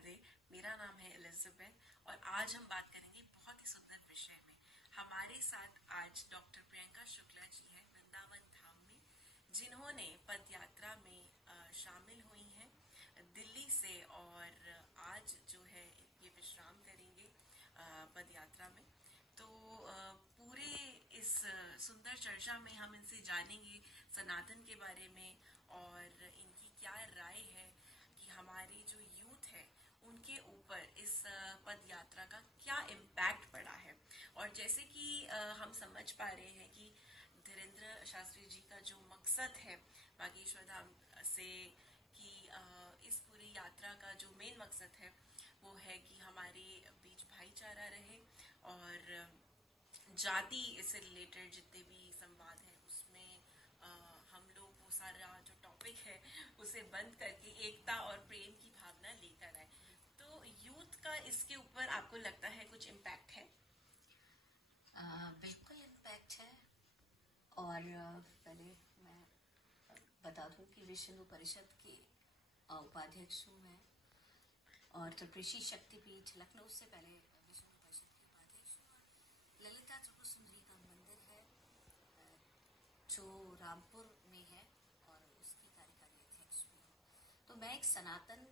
राधे। मेरा नाम है एलिजाबेथ और आज हम बात करेंगे बहुत ही सुंदर विषय में। हमारे साथ आज डॉक्टर प्रियंका शुक्ला जी हैं वृंदावन धाम में, जिन्होंने पद यात्रा में शामिल हुई हैं दिल्ली से, और आज जो है ये विश्राम करेंगे पद यात्रा में। तो पूरे इस सुंदर चर्चा में हम इनसे जानेंगे सनातन के बारे में और इनकी क्या राय है कि हमारी जो यूथ है उनके ऊपर इस पद यात्रा का क्या इम्पैक्ट पड़ा है। और जैसे कि हम समझ पा रहे हैं कि धीरेन्द्र शास्त्री जी का जो मकसद है बागेश्वर धाम से कि इस पूरी यात्रा का जो मेन मकसद है वो है कि हमारे बीच भाईचारा रहे और जाति से रिलेटेड जितने भी संवाद हैं उसमें हम लोग वो सारा जो टॉपिक है उसे बंद करके एकता और प्रेम की भावना लेकर आए। तो यूथ का इसके ऊपर आपको लगता है कुछ इम्पैक्ट है? बिल्कुल इम्पैक्ट है। और पहले मैं बता दूं कि विश्व हिंदू परिषद के उपाध्यक्ष हूँ मैं, और त्रिपुरेशी शक्तिपीठ लखनऊ से पहले विश्व हिंदू परिषद के उपाध्यक्ष हूँ। और ललिता त्रिपुर सुंदरी का मंदिर है जो रामपुर में है और उसकी कार्यकारी अध्यक्ष भी हूँ। तो मैं एक सनातन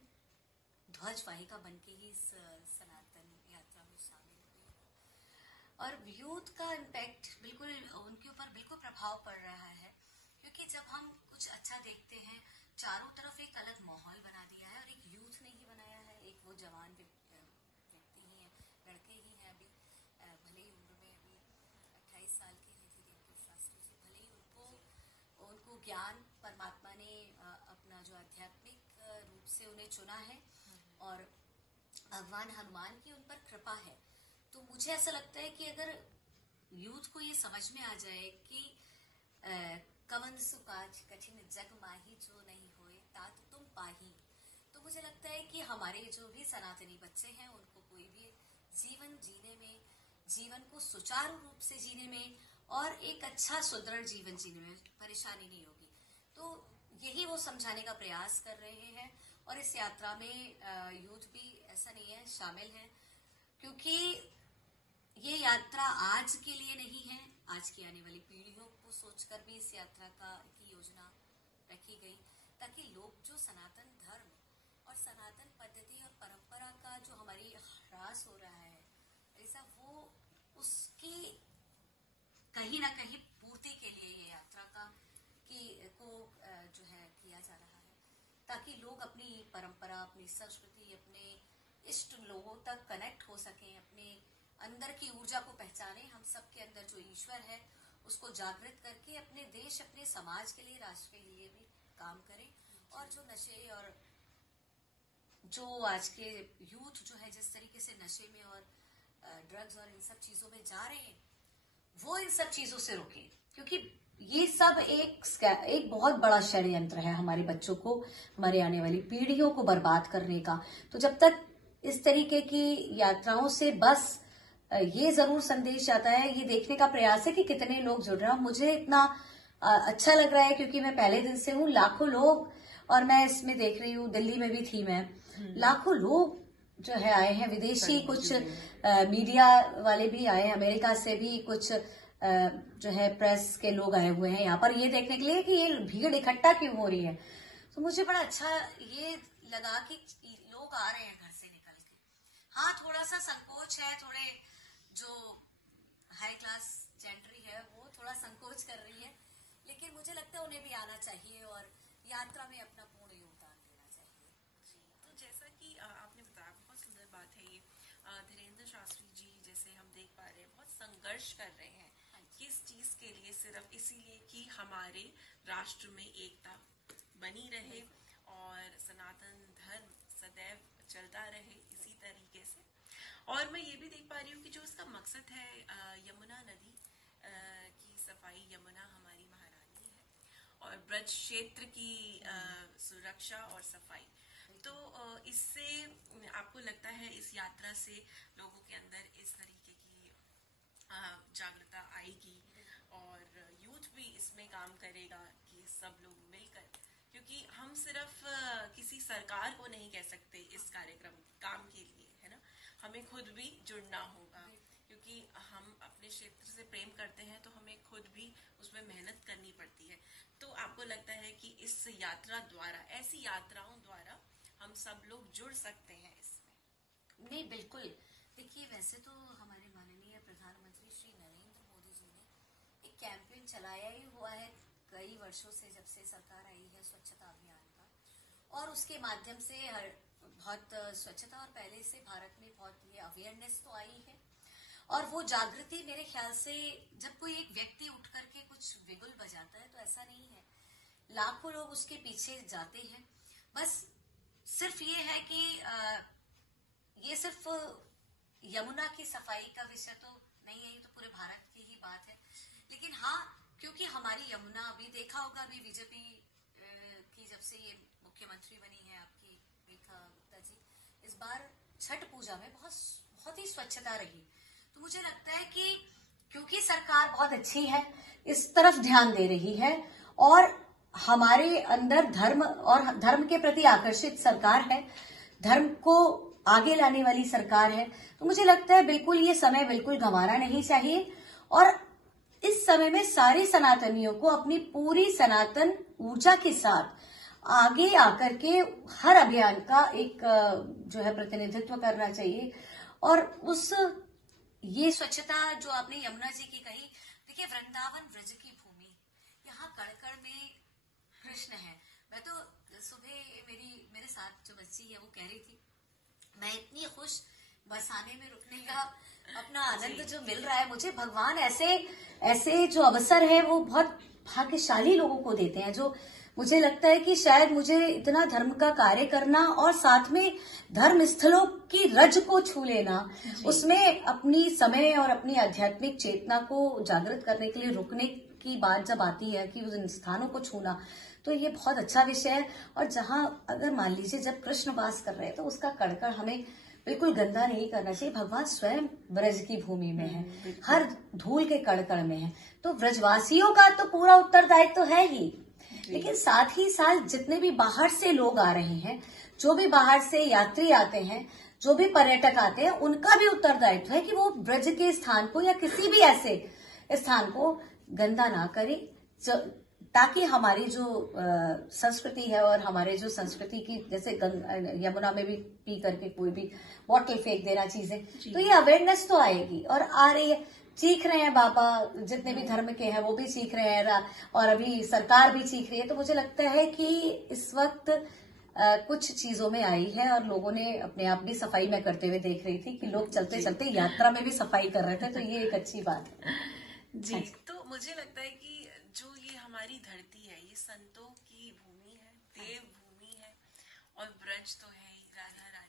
ध्वज वाहिका बनके ही इस सनातन यात्रा में शामिल हुई हूँ। और यूथ का इम्पैक्ट बिल्कुल उनके ऊपर बिल्कुल प्रभाव पड़ रहा है, क्योंकि जब हम कुछ अच्छा देखते हैं, चारों तरफ एक अलग माहौल बना दिया है और एक यूथ ने ही बनाया है। एक वो जवान व्यक्ति ही है, लड़के ही हैं अभी, भले ही उम्र में अभी 28 साल के हैं धीरेन्द्र शास्त्री जी, भले ही उनको ज्ञान परमात्मा ने अपना जो आध्यात्मिक रूप से उन्हें चुना है और भगवान हनुमान की उन पर कृपा है। तो मुझे ऐसा लगता है कि अगर यूथ को ये समझ में आ जाए कि कवन सुकाज कठिन जग माही जो नहीं होए तात तुम पाही, तो मुझे लगता है कि हमारे जो भी सनातनी बच्चे हैं उनको कोई भी जीवन जीने में, जीवन को सुचारू रूप से जीने में और एक अच्छा सुदृढ़ जीवन जीने में परेशानी नहीं होगी। तो यही वो समझाने का प्रयास कर रहे हैं। और इस यात्रा में यूथ भी ऐसा नहीं है शामिल है, क्योंकि ये यात्रा आज के लिए नहीं है, आज की आने वाली पीढ़ियों को सोचकर भी इस यात्रा की योजना रखी गई, ताकि लोग जो सनातन धर्म और सनातन पद्धति और परंपरा का जो हमारी ह्रास हो रहा है ऐसा, वो उसकी कहीं ना कहीं पूर्ति के लिए ये यात्रा को जो है किया जा रहा है, ताकि लोग अपनी परंपरा, अपनी संस्कृति, अपने इष्ट लोगों तक कनेक्ट हो सकें, अपने अंदर की ऊर्जा को पहचाने। हम सबके अंदर जो ईश्वर है उसको जागृत करके अपने देश, अपने समाज के लिए, राष्ट्र के लिए भी काम करें। और जो नशे और जो आज के यूथ जो है जिस तरीके से नशे में और ड्रग्स और इन सब चीजों में जा रहे हैं, वो इन सब चीजों से रोके, क्योंकि ये सब एक बहुत बड़ा षड्यंत्र है हमारे बच्चों को, हमारे आने वाली पीढ़ियों को बर्बाद करने का। तो जब तक इस तरीके की यात्राओं से बस ये जरूर संदेश आता है, ये देखने का प्रयास है कि कितने लोग जुड़ रहे हैं। मुझे इतना अच्छा लग रहा है क्योंकि मैं पहले दिन से हूँ, लाखों लोग, और मैं इसमें देख रही हूँ, दिल्ली में भी थी मैं, लाखों लोग जो है आए हैं, विदेशी कुछ मीडिया वाले भी आए हैं, अमेरिका से भी कुछ जो है प्रेस के लोग आए हुए हैं यहाँ पर ये देखने के लिए कि ये भीड़ इकट्ठा क्यों हो रही है। तो मुझे बड़ा अच्छा ये लगा कि लोग आ रहे हैं घर से निकल के। हाँ, थोड़ा सा संकोच है, थोड़े जो हाई क्लास जेंट्री है वो थोड़ा संकोच कर रही है, लेकिन मुझे लगता है उन्हें भी आना चाहिए और यात्रा में अपना पूर्ण योगदान देना चाहिए। जी, तो जैसा कि आपने बताया, बहुत सुंदर बात है ये। धीरेन्द्र शास्त्री जी जैसे हम देख पा रहे हैं बहुत संघर्ष कर रहे हैं किस चीज के लिए, सिर्फ इसीलिए कि हमारे राष्ट्र में एकता बनी रहे और सनातन धर्म सदैव चलता रहे इसी तरीके से। और मैं ये भी देख पा रही हूँ कि जो इसका मकसद है यमुना नदी की सफाई, यमुना हमारी महारानी है, और ब्रज क्षेत्र की सुरक्षा और सफाई। तो इससे आपको लगता है इस यात्रा से लोगों के अंदर इस तरीके की जागरूकता आएगी और यूथ भी इसमें काम करेगा कि सब लोग मिलकर, क्योंकि हम सिर्फ किसी सरकार को नहीं कह सकते इस कार्यक्रम खुद भी जुड़ना होगा, क्योंकि हम अपने क्षेत्र से प्रेम करते हैं तो हमें खुद भी उसमें मेहनत करनी पड़ती है। तो आपको लगता है कि इस यात्रा द्वारा, ऐसी यात्राओं द्वारा हम सब लोग जुड़ सकते हैं इसमें? नहीं, बिल्कुल। देखिए, वैसे तो हमारे माननीय प्रधानमंत्री श्री नरेंद्र मोदी जी ने एक कैंपेन चलाया ही हुआ है कई वर्षों से, जब से सरकार आई है, स्वच्छता अभियान का। और उसके माध्यम से बहुत स्वच्छता, और पहले से भारत में बहुत ये अवेयरनेस तो आई है। और वो जागृति, मेरे ख्याल से जब कोई एक व्यक्ति उठ करके कुछ बिगुल बजाता है तो ऐसा नहीं है, लाखों लोग उसके पीछे जाते हैं। बस सिर्फ ये है कि ये सिर्फ यमुना की सफाई का विषय तो नहीं है, ये तो पूरे भारत की ही बात है। लेकिन हाँ, क्योंकि हमारी यमुना, अभी देखा होगा, अभी बीजेपी की जब से ये मुख्यमंत्री बनी है आपकी रेखा गुप्ता जी, इस बार छठ पूजा में बहुत ही स्वच्छता रही। तो मुझे लगता है कि क्योंकि सरकार बहुत अच्छी है, इस तरफ ध्यान दे रही है, और हमारे अंदर धर्म और धर्म के प्रति आकर्षित सरकार है, धर्म को आगे लाने वाली सरकार है, तो मुझे लगता है बिल्कुल ये समय बिल्कुल गंवाना नहीं चाहिए। और इस समय में सारे सनातनियों को अपनी पूरी सनातन ऊर्जा के साथ आगे आकर के हर अभियान का एक जो है प्रतिनिधित्व करना चाहिए। और उस ये स्वच्छता जो आपने यमुना जी की कही, देखिए, वृंदावन व्रज की भूमि, यहाँ कण-कण में कृष्ण है। मैं तो सुबह मेरे साथ जो बच्ची है वो कह रही थी, मैं इतनी खुश, बरसाने में रुकने का अपना आनंद जो मिल रहा है मुझे, भगवान ऐसे जो अवसर है वो बहुत भाग्यशाली लोगों को देते हैं। जो मुझे लगता है कि शायद मुझे इतना धर्म का कार्य करना और साथ में धर्म स्थलों की रज को छू लेना, उसमें अपनी समय और अपनी आध्यात्मिक चेतना को जागृत करने के लिए रुकने की बात जब आती है कि उन स्थानों को छूना, तो ये बहुत अच्छा विषय है। और जहां अगर मान लीजिए जब कृष्ण वास कर रहे हैं तो उसका कण-कण हमें बिल्कुल गंदा नहीं करना चाहिए। भगवान स्वयं ब्रज की भूमि में है, हर धूल के कण-कण में है, तो ब्रजवासियों का तो पूरा उत्तरदायित्व तो है ही, लेकिन साथ ही साथ जितने भी बाहर से लोग आ रहे हैं, जो भी बाहर से यात्री आते हैं, जो भी पर्यटक आते हैं, उनका भी उत्तरदायित्व है कि वो ब्रज के स्थान को या किसी भी ऐसे स्थान को गंदा ना करें, ताकि हमारी जो संस्कृति है और हमारे जो संस्कृति की, जैसे यमुना में भी पी करके कोई भी बॉटल फेंक देना चीजें, तो ये अवेयरनेस तो आएगी और आ रही है। सीख रहे हैं बाबा, जितने भी धर्म के हैं वो भी सीख रहे हैं, और अभी सरकार भी सीख रही है। तो मुझे लगता है कि इस वक्त कुछ चीजों में आई है, और लोगों ने अपने आप भी सफाई में करते हुए देख रही थी कि लोग चलते चलते यात्रा में भी सफाई कर रहे थे, तो ये एक अच्छी बात है जी। तो मुझे लगता है कि जो ये हमारी धरती है, ये संतों की भूमि है, देव भूमि है, और ब्रज तो है ही, राधा रानी